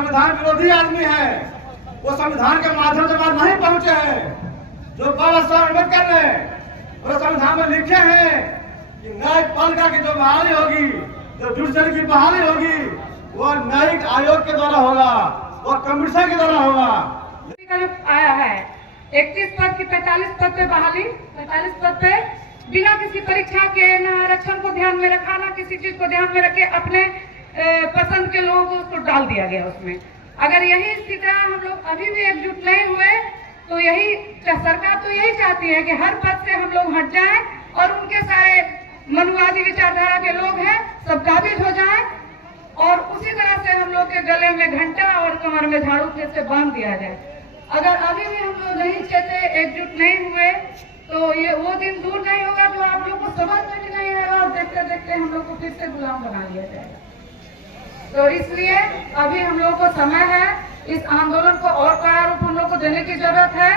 संविधान विरोधी आदमी है, वो संविधान के माध्यम से बात नहीं पहुंचे हैं। जो बाबा साहब अम्बेडकर ने और संविधान में लिखे हैं कि न्यायपालिका की जो बहाली होगी, जो जुडिशरी की बहाली होगी, वो न्यायिक आयोग के द्वारा होगा, वो कमीशन के द्वारा होगा। आया है 31 पद की 45 पद पे बहाली, 45 पद पे बिना किसी परीक्षा के, न आरक्षण को ध्यान में रखा, न किसी चीज को ध्यान में रखे अपने पसंद के लोगों को उसको डाल दिया गया उसमें। अगर यही स्थिति हम लोग अभी भी एकजुट नहीं हुए तो यही सरकार तो यही चाहती है कि हर पद से हम लोग हट जाएं और उनके सारे मनुवादी विचारधारा के लोग हैं सब काबिज हो जाएं और उसी तरह से हम लोग के गले में घंटा और कमर में झाड़ू से बांध दिया जाए। अगर अभी भी हम लोग नहीं चाहते, एकजुट नहीं हुए तो ये वो दिन दूर नहीं होगा जो आप लोग को समझ में भी नहीं आएगा और देखते देखते हम लोग को फिर से गुलाम बना लिया जाएगा। तो इसलिए अभी हम लोग को समय है, इस आंदोलन को और कड़ा रूप हम लोग को देने की जरूरत है।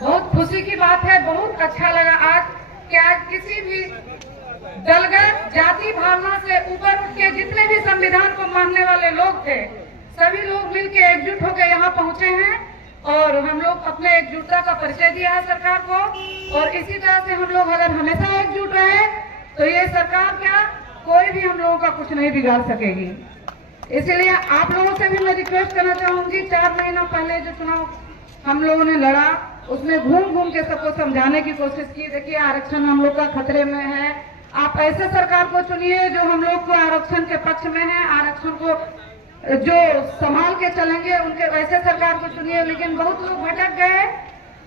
बहुत खुशी की बात है, बहुत अच्छा लगा आज कि आज किसी भी दलगत जाति भावना से ऊपर उठ के जितने भी संविधान को मानने वाले लोग थे सभी लोग मिलकर एकजुट होकर यहाँ पहुंचे हैं और हम लोग अपने एकजुटता का परिचय दिया है सरकार को। और इसी तरह से हम लोग अगर हमेशा एकजुट रहे तो ये सरकार क्या कोई भी हम लोगों का कुछ नहीं बिगाड़ सकेगी। इसलिए आप लोगों से भी मैं रिक्वेस्ट करना चाहूंगी, 4 महीना पहले जो चुनाव हम लोगों ने लड़ा उसमें घूम घूम के सबको समझाने की कोशिश की, देखिए आरक्षण हम लोग का खतरे में है, आप ऐसे सरकार को चुनिए जो हम लोग को आरक्षण के पक्ष में है, आरक्षण को जो संभाल के चलेंगे उनके वैसे सरकार को चुनिए। लेकिन बहुत लोग भटक गए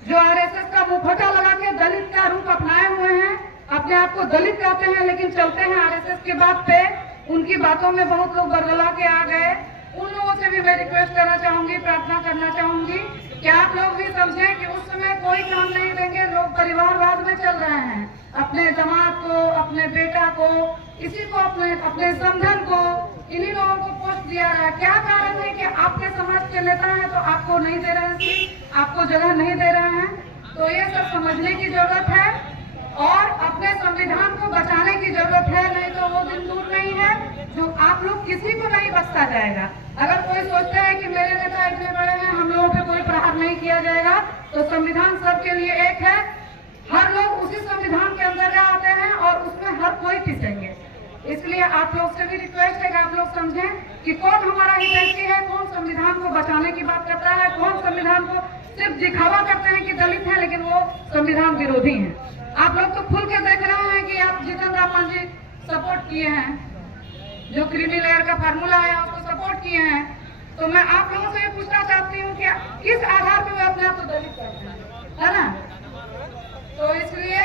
जो आरएसएस का मुखौटा लगा के दलित का रूप अपनाए हुए हैं, अपने आप को दलित कहते हैं लेकिन चलते हैं आरएसएस की बात पे, उनकी बातों में बहुत लोग बरगला के आ गए। उन लोगों से भी मैं रिक्वेस्ट करना चाहूंगी, प्रार्थना करना चाहूंगी कि आप लोग भी समझें कि उस समय कोई काम नहीं देंगे, लोग परिवारवाद में चल रहे हैं, अपने दामाद को, अपने बेटा को, किसी को अपने समधन को, इन्हीं लोगों को पोस्ट दिया रहा है। क्या कारण है कि आपके समाज के नेता हैं तो आपको नहीं दे रहे हैं, आपको जगह नहीं दे रहे हैं। तो ये सब समझने की जरूरत है और अपने संविधान को बचाने की जरूरत है, नहीं तो वो दिन दूर नहीं है जो आप लोग किसी को नहीं बख्शा जाएगा। अगर कोई सोचता है कि मेरे नेता इतने बड़े हैं हम लोगों पे कोई प्रहार नहीं किया जाएगा तो संविधान सबके लिए एक है, हर लोग उसी संविधान के अंदर आते हैं और उसमें हर कोई पिसेंगे। इसलिए आप लोग से भी रिक्वेस्ट है कि आप लोग समझें कि कौन हमारा हितैषी है, कौन संविधान को बचाने की बात करता है, कौन संविधान को सिर्फ दिखावा करते हैं कि दलित है लेकिन वो संविधान विरोधी है। आप लोग तो खुल के देख रहे हैं कि आप जितेंद्र मांझी सपोर्ट किए हैं, जो क्रीमी लेयर का फार्मूला है उसको सपोर्ट किए हैं। तो मैं आप लोगों से पूछना चाहती हूँ कि किस आधार पर वो अपने आप को दलित करते हैं, है ना? तो इसलिए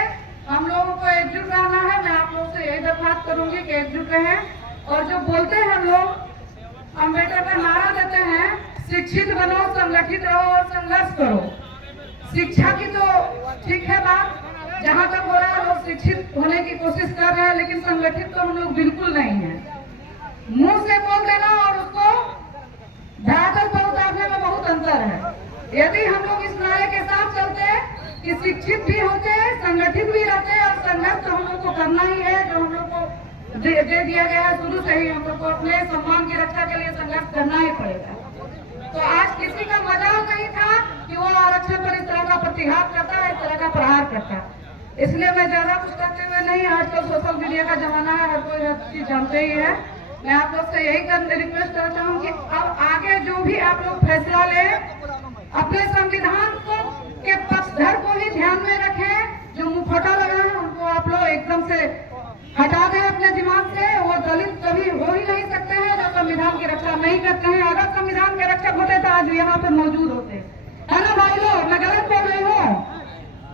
हम लोगों को एकजुट रहना है। मैं आप लोगों से यही दरख्वास्त करूंगी कि एकजुट रहें। और जो बोलते हैं हम लोग अम्बेडकर का नारा देते हैं, शिक्षित बनो, संगठित रहो और संघर्ष करो। शिक्षा की तो ठीक है बात, जहाँ तक हो रहा है लोग शिक्षित होने की कोशिश कर रहे हैं लेकिन संगठित तो हम लोग बिल्कुल नहीं है। मुंह से बोल देना और उसको धरातल पर उतारने में बहुत अंतर है। यदि हम लोग इस नारे के साथ चलते कि शिक्षित भी होते, संगठित भी रहते और संघर्ष तो हम लोग को करना ही है, जो हम लोग को दे दिया गया है शुरू से ही, हम लोग को अपने सम्मान की रक्षा के लिए संघर्ष करना ही पड़ेगा। तो आज किसी का मजाल नहीं था कि वो आरक्षण पर इस तरह का प्रतिघात करता है, इस तरह का प्रहार करता है। इसलिए मैं ज्यादा कुछ करते हुए नहीं, आजकल सोशल मीडिया का जमाना है, हर कोई हर चीज जानते ही है। मैं आप लोग से यही रिक्वेस्ट करना चाहूँगी अब आगे जो भी आप लोग फैसला ले अपने संविधान को के पक्षधर को ही ध्यान में रखें। जो मुखौटा लगा है उनको आप लोग एकदम से हटा दें अपने दिमाग से। वो दलित कभी हो ही नहीं सकते हैं जो संविधान की रक्षा नहीं करते हैं। अगर संविधान के रक्षक होते तो आज यहाँ पे मौजूद होते, है ना भाई लोग? मैं गलत बोल रही हूँ?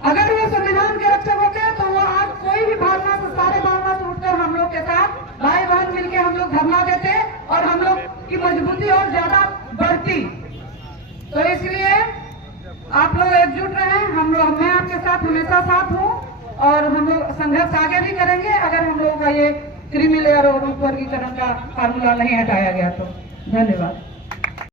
अगर वो संविधान के रक्षक होते तो वो आज कोई भी भावना से, सारे भावना से उठकर हम लोग के साथ भाई बहन मिलकर हम लोग धरना देते और हम लोग की मजबूती और ज्यादा बढ़ती। तो इसलिए आप लोग एकजुट रहें, मैं आपके साथ हमेशा साथ हूँ और हम लोग संघर्ष आगे भी करेंगे अगर हम लोगों का ये क्रीमी लेयर और वर्गीकरण का फार्मूला नहीं हटाया गया तो। धन्यवाद।